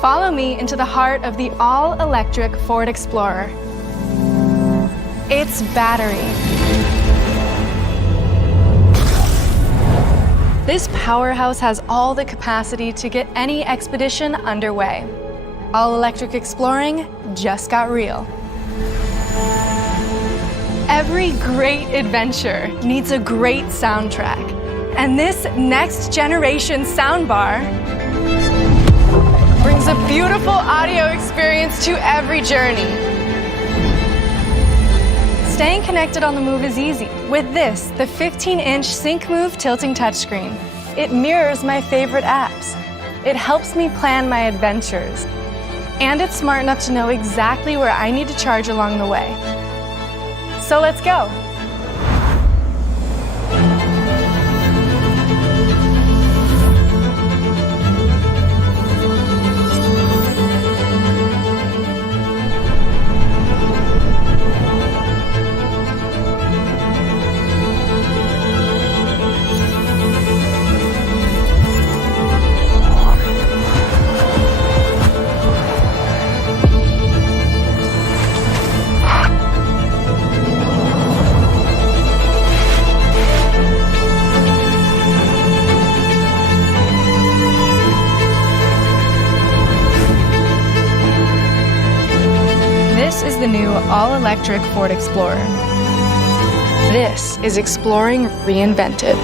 Follow me into the heart of the all-electric Ford Explorer. Its battery. This powerhouse has all the capacity to get any expedition underway. All-electric exploring just got real. Every great adventure needs a great soundtrack. And this next-generation soundbar brings a beautiful audio experience to every journey. Staying connected on the move is easy with this, the 15-inch Sync Move tilting touchscreen. It mirrors my favorite apps. It helps me plan my adventures. And it's smart enough to know exactly where I need to charge along the way. So let's go. This is the new all-electric Ford Explorer. This is exploring reinvented.